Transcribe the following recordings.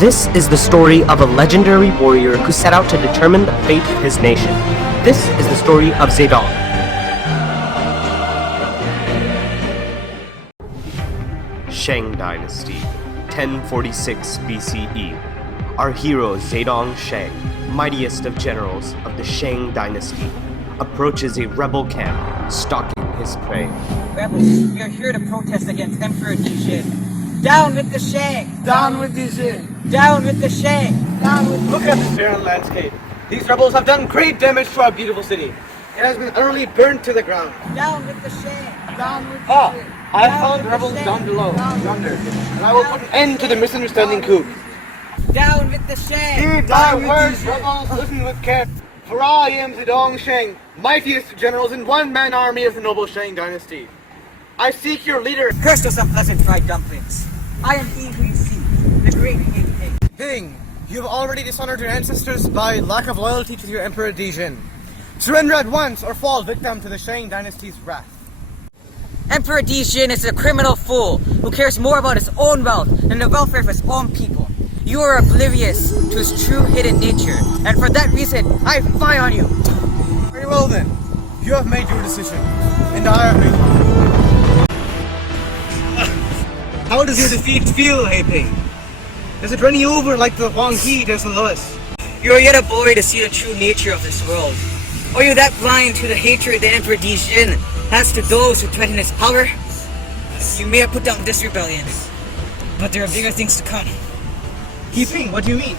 This is the story of a legendary warrior who set out to determine the fate of his nation. This is the story of Zedong. Shang Dynasty, 1046 BCE. Our hero Zedong Shang, mightiest of generals of the Shang Dynasty, approaches a rebel camp, stalking his prey. Rebels, we are here to protest against Emperor Dijin. Down with the Shang! Down with Dijin! Down with the Shang! Down with Look at this barren landscape. These rebels have done great damage to our beautiful city. It has been utterly burnt to the ground. Down with the Shang! Down with the Ah, Shang! I have found rebels down below, yonder, and I will put an end to the misunderstanding coup. Down with the Shang! Heed my words, rebels, listen with care. For I am Zedong Shang, mightiest of generals in one-man army of the noble Shang dynasty. I seek your leader. Curse to some pleasant fried dumplings. I am he who you seek, the great King. Ping, you have already dishonored your ancestors by lack of loyalty to your Emperor Dijin. Surrender at once or fall victim to the Shang dynasty's wrath. Emperor Dijin is a criminal fool who cares more about his own wealth than the welfare of his own people. You are oblivious to his true hidden nature, and for that reason, I fie on you. Very well then, you have made your decision, and I have made mine. How does your defeat feel, Hei Ping? Does it run you over like the Huang He does the Lois? You are yet a boy to see the true nature of this world. Are you that blind to the hatred that Emperor Dijin has to those who threaten his power? You may have put down this rebellion, but there are bigger things to come. Hei Ping, what do you mean?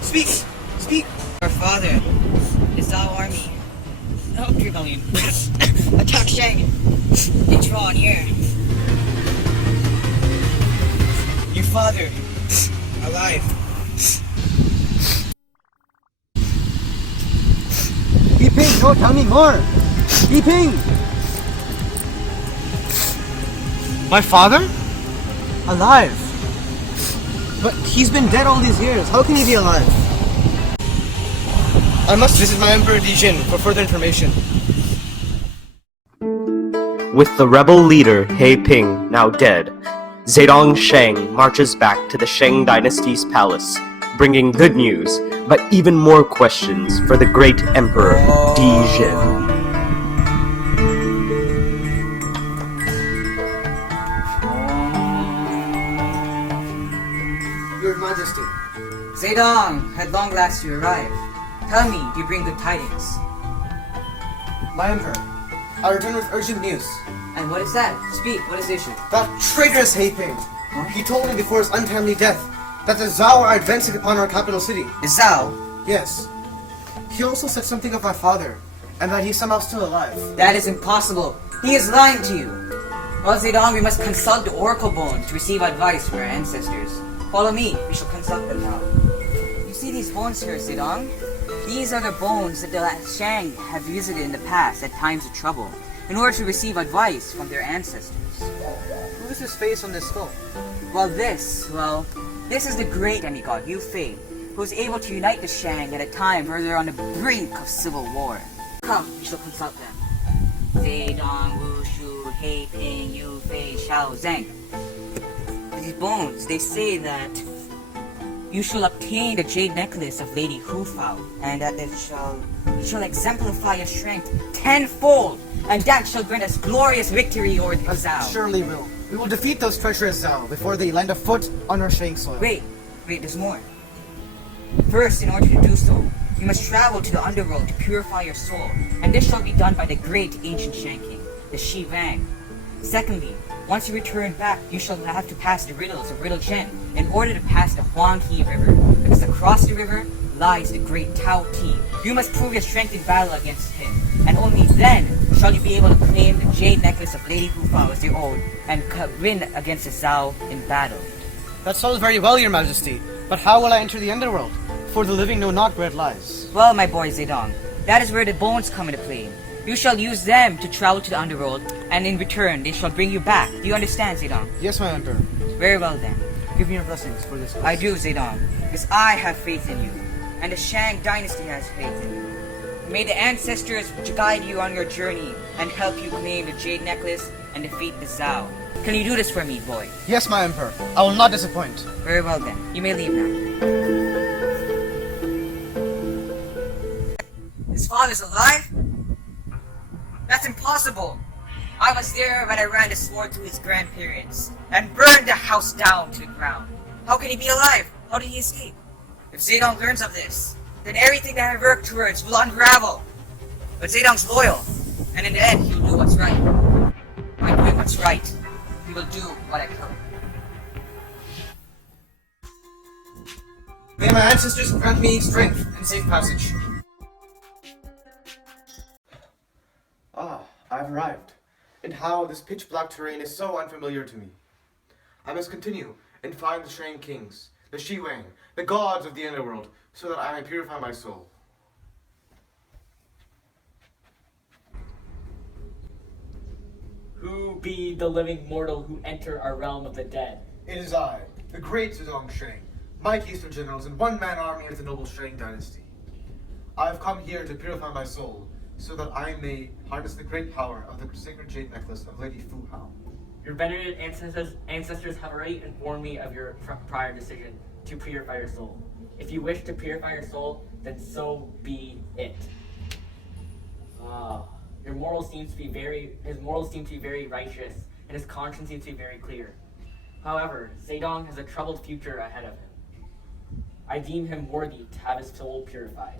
Speak! Speak! Our father, the Zhao army, helped rebellion. Attack Shang. They draw near. Your father, alive. Hei Ping, no, tell me more! Hei Ping! My father? Alive? But he's been dead all these years. How can he be alive? I must visit my Emperor Dijin for further information. With the rebel leader Hei Ping now dead, Zedong Shang marches back to the Shang dynasty's palace, bringing good news, but even more questions for the great Emperor Dijin. Your Majesty. Zedong, at long last you arrive. Tell me, do you bring good tidings? My Emperor, I return with urgent news. And what is that? Speak, what is the issue? That traitorous Hei Ping! He told me before his untimely death that the Zhao are advancing upon our capital city. The Zhao? Yes. He also said something of my father, and that he's somehow still alive. That is impossible. He is lying to you. Well, Zedong, we must consult the oracle bones to receive advice from our ancestors. Follow me, we shall consult them now. You see these bones here, Zedong? These are the bones that the Shang have visited in the past at times of trouble, in order to receive advice from their ancestors. Who is this face on this skull? This is the great demigod, Yu Fei, who is able to unite the Shang at a time where they're on the brink of civil war. Come, we shall consult them. Zedong, Wu Shu, Hei Ping, Yu Fei, Xiao Zhang. These bones, they say that you shall obtain the jade necklace of Lady Hu Fao, and that it shall exemplify your strength tenfold, and that shall grant us glorious victory over the Zhao. Surely will. We will defeat those treacherous Zhao before they land a foot on our Shang soil. Wait, there's more. First, in order to do so, you must travel to the underworld to purify your soul, and this shall be done by the great ancient Shang King, the Shi Vang. Secondly, once you return back, you shall have to pass the riddles of Riddle Chen in order to pass the Huang He River, because across the river lies the great Tao Ti. You must prove your strength in battle against him, and only then shall you be able to claim the jade necklace of Lady Hu Fao as your own and win against the Zhao in battle. That sounds very well, Your Majesty, but how will I enter the underworld? For the living know not where it lies. Well, my boy Zedong, that is where the bones come into play. You shall use them to travel to the underworld, and in return, they shall bring you back. Do you understand, Zedong? Yes, my Emperor. Very well then. Give me your blessings for this quest. I do, Zedong, because I have faith in you, and the Shang dynasty has faith in you. May the ancestors guide you on your journey and help you claim the jade necklace and defeat the Zhao. Can you do this for me, boy? Yes, my Emperor. I will not disappoint. Very well then. You may leave now. His father's alive? That's impossible. I was there when I ran the sword through his grandparents and burned the house down to the ground. How can he be alive? How did he escape? If Zedong learns of this, then everything that I worked towards will unravel. But Zedong's loyal, and in the end, he'll do what's right. By doing what's right, he will do what I could. May my ancestors grant me strength and safe passage. Ah, I've arrived. And how this pitch-black terrain is so unfamiliar to me. I must continue and find the Shang Kings, the Shiwang, the gods of the underworld, so that I may purify my soul. Who be the living mortal who enter our realm of the dead? It is I, the great Zedong Shang, mightiest of generals and one-man army of the noble Shang dynasty. I have come here to purify my soul, so that I may harness the great power of the sacred jade necklace of Lady Fu Hao. Your venerated ancestors have already informed me of your prior decision to purify your soul. If you wish to purify your soul, then so be it. His morals seem to be very righteous, and his conscience seems to be very clear. However, Zedong has a troubled future ahead of him. I deem him worthy to have his soul purified.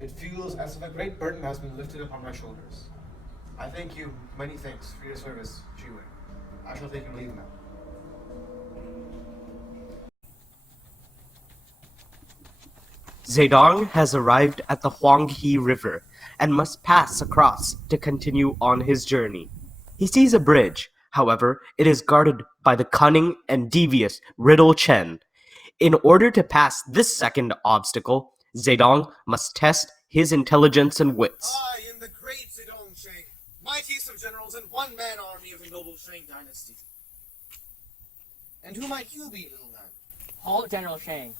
It feels as if a great burden has been lifted upon my shoulders. I thank you, many thanks for your service, Shiwei. I shall take your leave now. Zedong has arrived at the Huanghe River and must pass across to continue on his journey. He sees a bridge, however, it is guarded by the cunning and devious Riddle Chen. In order to pass this second obstacle, Zedong must test his intelligence and wits. I am the great Zedong Shang, mightiest of generals and one-man army of the noble Shang dynasty. And who might you be, little man? Halt, General Shang.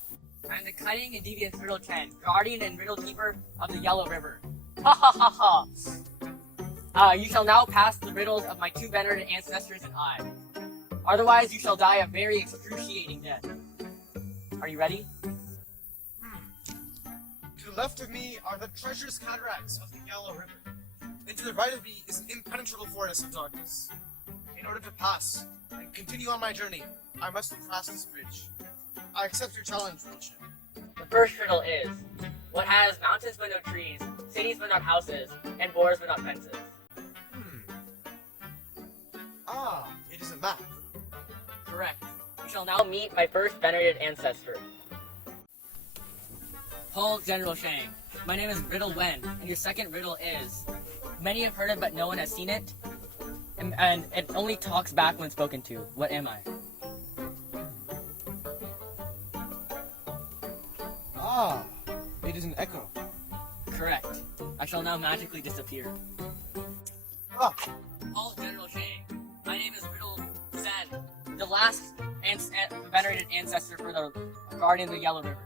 I am the cunning and devious Riddle Chen, guardian and riddle keeper of the Yellow River. Ha ha ha ha! You shall now pass the riddles of my two venerated ancestors and I. Otherwise, you shall die a very excruciating death. Are you ready? To the left of me are the treacherous cataracts of the Yellow River, and to the right of me is an impenetrable forest of darkness. In order to pass and continue on my journey, I must cross this bridge. I accept your challenge, Richard. The first riddle is, what has mountains but no trees, cities but not houses, and borders but not fences? Ah, it is a map. Correct. You shall now meet my first venerated ancestor. Paul General Shang. My name is Riddle Wen, and your second riddle is, many have heard it but no one has seen it, and it only talks back when spoken to. What am I? Ah, it is an echo. Correct. I shall now magically disappear. Ah, Paul General Shang. My name is Riddle Zen, the last venerated ancestor for the guardian of the Yellow Rivers.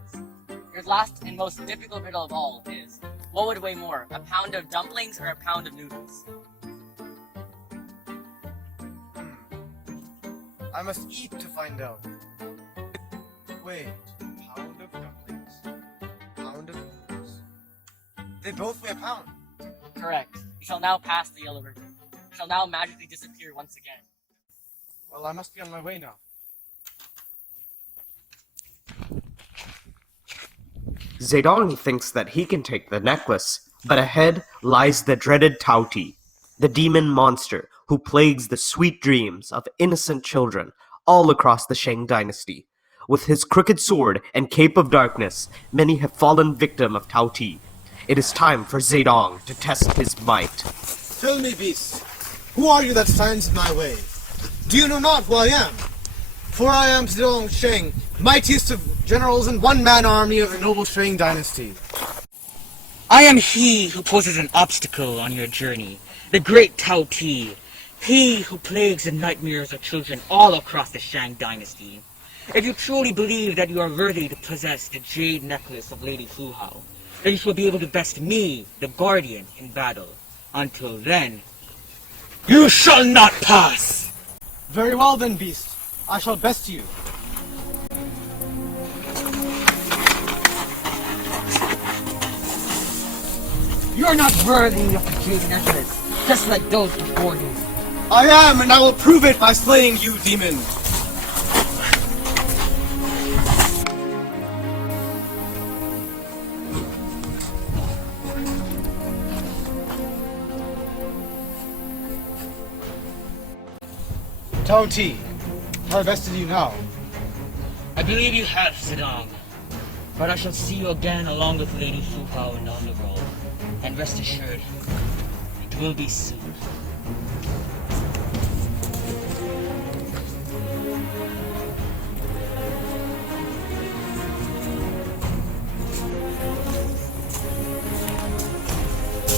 Your last and most difficult riddle of all is, what would weigh more, a pound of dumplings or a pound of noodles? I must eat to find out. Wait, pound of dumplings, pound of noodles. They both weigh a pound. Correct. You shall now pass the Yellow River. You shall now magically disappear once again. Well, I must be on my way now. Zedong thinks that he can take the necklace, but ahead lies the dreaded Tauti, the demon monster who plagues the sweet dreams of innocent children all across the Shang dynasty. With his crooked sword and cape of darkness, many have fallen victim of Tauti. It is time for Zedong to test his might. Tell me, beast, who are you that stands in my way? Do you know not who I am? For I am Zedong Shang, mightiest of generals and one-man army of the noble Shang dynasty. I am he who poses an obstacle on your journey, the great Tao Ti, he who plagues the nightmares of children all across the Shang dynasty. If you truly believe that you are worthy to possess the jade necklace of Lady Fuhao, then you shall be able to best me, the Guardian, in battle. Until then, you shall not pass! Very well then, beast. I shall best you. You are not worthy of the jade necklace, just like those before you. I am, and I will prove it by slaying you, demon. Tao Ti, how bested you now? I believe you have, Zedong. But I shall see you again along with Lady Fuhao in the underworld. And rest assured, it will be soon.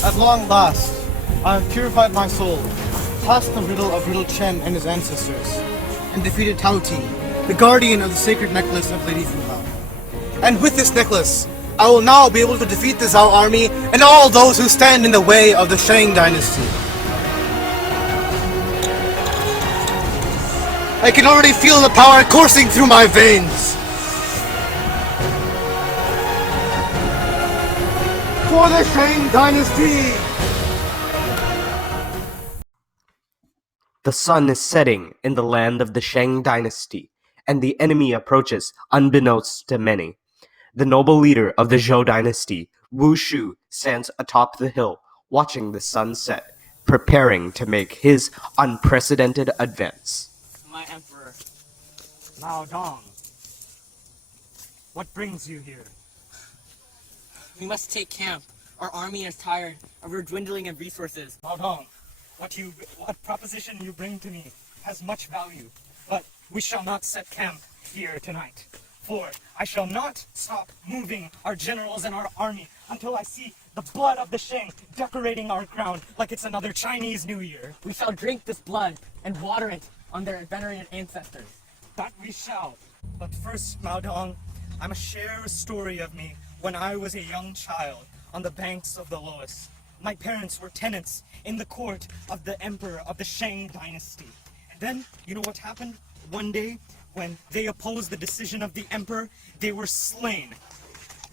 At long last, I have purified my soul, passed the riddle of Riddle Chen and his ancestors, and defeated Tao Ti, the guardian of the sacred necklace of Lady Fuhao. And with this necklace, I will now be able to defeat the Zhao army and all those who stand in the way of the Shang dynasty. I can already feel the power coursing through my veins. For the Shang dynasty! The sun is setting in the land of the Shang dynasty, and the enemy approaches unbeknownst to many. The noble leader of the Zhou dynasty, Wu Shu, stands atop the hill, watching the sun set, preparing to make his unprecedented advance. My Emperor. Mao Dong, what brings you here? We must take camp. Our army is tired of our dwindling of resources. Mao Dong, what proposition you bring to me has much value, but we shall not set camp here tonight. For I shall not stop moving our generals and our army until I see the blood of the Shang decorating our ground like it's another Chinese New Year. We shall drink this blood and water it on their venerated ancestors. That we shall. But first, Mao Dong, I must share a story of me when I was a young child on the banks of the Loess. My parents were tenants in the court of the emperor of the Shang dynasty. And then, you know what happened? One day, when they opposed the decision of the emperor, they were slain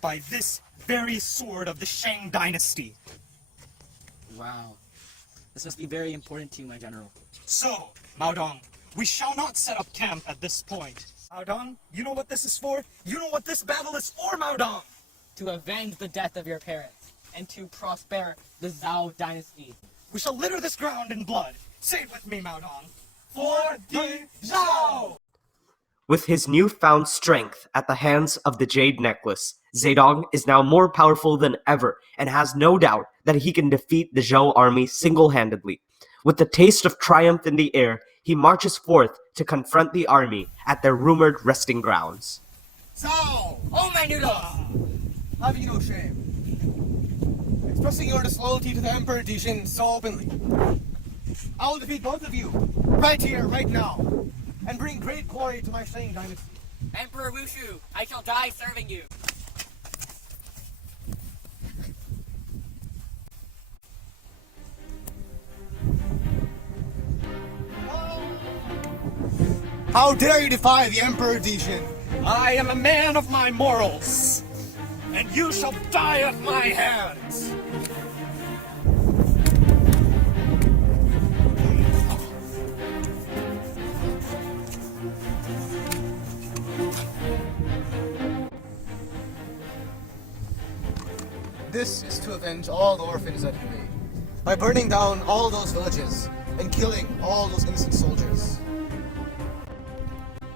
by this very sword of the Shang dynasty. Wow. This must be very important to you, my general. So, Mao Dong, we shall not set up camp at this point. Mao Dong, you know what this is for? You know what this battle is for, Mao Dong? To avenge the death of your parents and to prosper the Zhao dynasty. We shall litter this ground in blood. Say it with me, Mao Dong. For the Zhao! With his newfound strength at the hands of the Jade Necklace, Zedong is now more powerful than ever and has no doubt that he can defeat the Zhou army single-handedly. With the taste of triumph in the air, he marches forth to confront the army at their rumored resting grounds. Zhao! Oh, my noodles! Have you no shame? Expressing your disloyalty to the Emperor Dijin so openly. I will defeat both of you, right here, right now, and bring great glory to my Shang dynasty. Emperor Wushu, I shall die serving you. How dare you defy the Emperor Dijin? I am a man of my morals, and you shall die at my hands. This is to avenge all the orphans that he made, by burning down all those villages and killing all those innocent soldiers.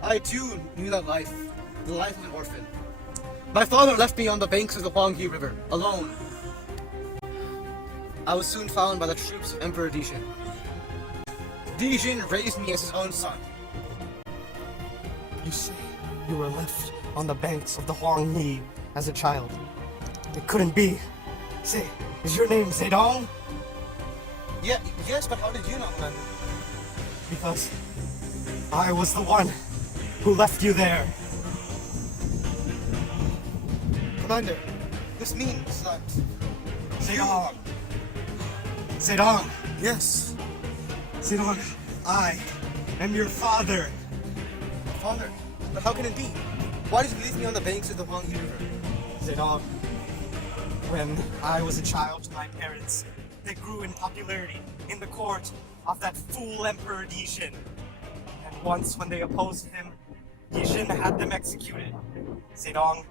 I too knew that life, the life of an orphan. My father left me on the banks of the Huanghe River, alone. I was soon found by the troops of Emperor Dijin. Dijin raised me as his own son. You say you were left on the banks of the Huanghe as a child. It couldn't be. Say, is your name Zedong? Yes, but how did you know, man? Because I was the one who left you there. Commander, this means that... Zedong. Zedong. Yes, Zedong, I am your father. Father. But how can it be? Why did you leave me on the banks of the Huanghe River? Zedong, when I was a child, my parents, they grew in popularity in the court of that fool Emperor Dijin. And once when they opposed him, Dijin had them executed. Zedong,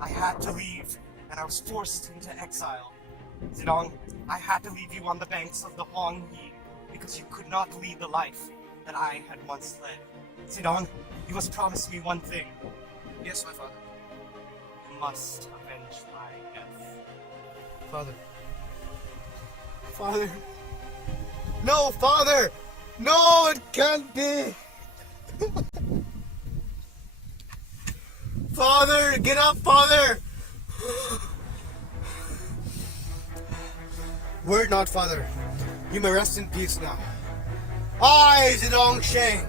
I had to leave, and I was forced into exile. Zedong, I had to leave you on the banks of the Huanghe because you could not lead the life that I had once led. Zedong, you must promise me one thing. Yes, my father. You must avenge my death. Father. Father. No, Father! No, it can't be! Father, get up, Father! Word not, Father. You may rest in peace now. I, Zedong Sheng,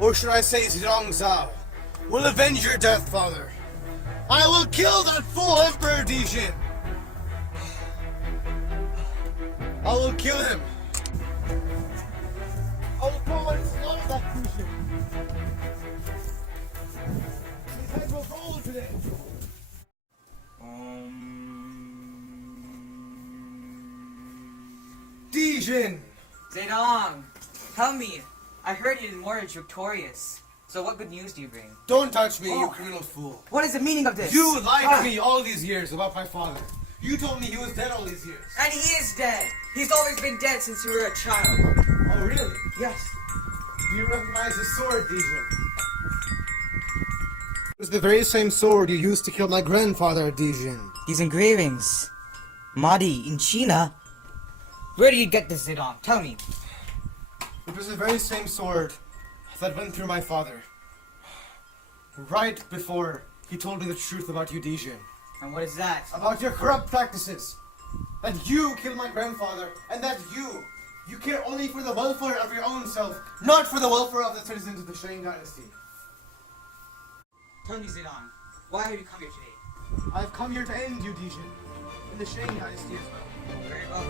or should I say Zedong Zhao, will avenge your death, Father. I will kill that fool Emperor Dijin. I will kill him. I will go and slaughter that creature. His head will roll today. Dijin! Zedong, tell me, I heard you emerged victorious. So what good news do you bring? Don't touch me, you Oh. criminal fool. What is the meaning of this? You lied Ah. to me all these years about my father. You told me he was dead all these years. And he is dead. He's always been dead since you were a child. Oh, really? Yes. Do you recognize the sword, Dijin? It was the very same sword you used to kill my grandfather, Dijin. These engravings. Mahdi, in China? Where do you get this, Zedong? Tell me. It was the very same sword that went through my father. Right before he told me the truth about you, Dijin. And what is that? About your corrupt practices. That you killed my grandfather, and that you care only for the welfare of your own self, not for the welfare of the citizens of the Shang dynasty. Tell me, Zedong, why have you come here today? I've come here to end you, Dijin, and the Shang dynasty as well. Very well.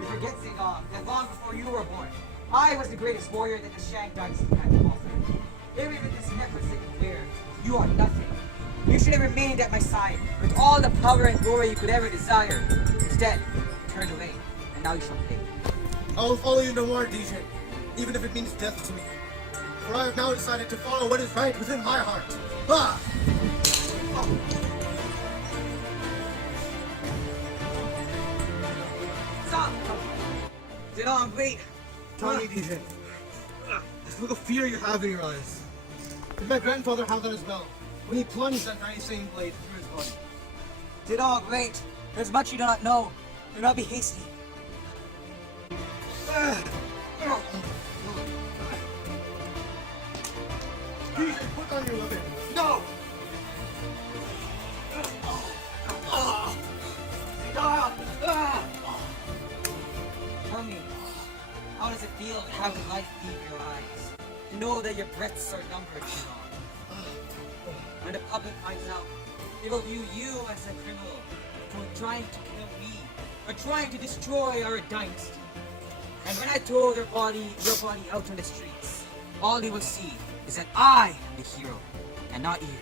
You forget, Zedong, that long before you were born, I was the greatest warrior that the Shang dynasty had to offer. Even with this necklace that you wear, you are nothing. You should have remained at my side with all the power and glory you could ever desire. Instead, you turned away, and now you shall pay. I will follow you no more, Dijin, even if it means death to me. For I have now decided to follow what is right within my heart. Ah! Stop! Zedong, wait! Tell me, Dijin. This look of fear you have in your eyes. Did my grandfather have that as well, when he plunged that very same blade through his body? Zedong, wait! There's much you do not know. Do not be hasty. Dijin, put on your weapon. No! Tell me, how does it feel to have life leave your eyes? To know that your breaths are numbered, Zedong. When the public finds out, they will view you as a criminal for trying to kill me, for trying to destroy our dynasty. And when I throw your body out on the streets, all they will see is that I am the hero, and not you.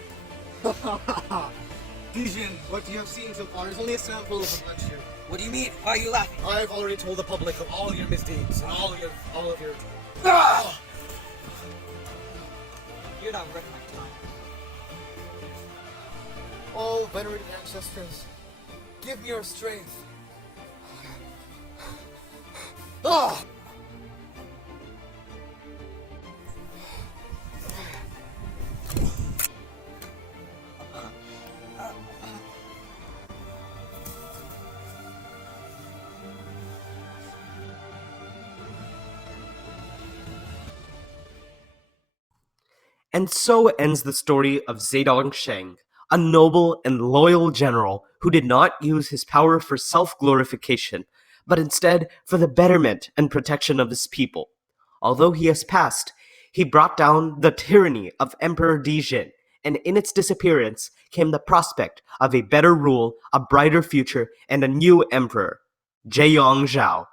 Dijin, what you have seen so far is only a sample of what you. What do you mean? Why are you laughing? I've already told the public of all your misdeeds and all of your. You're not worth my time. All venerated ancestors, give me your strength. Ah! And so ends the story of Zedong Sheng, a noble and loyal general who did not use his power for self-glorification, but instead for the betterment and protection of his people. Although he has passed, he brought down the tyranny of Emperor Dijin, and in its disappearance came the prospect of a better rule, a brighter future, and a new emperor, Zheong Zhao.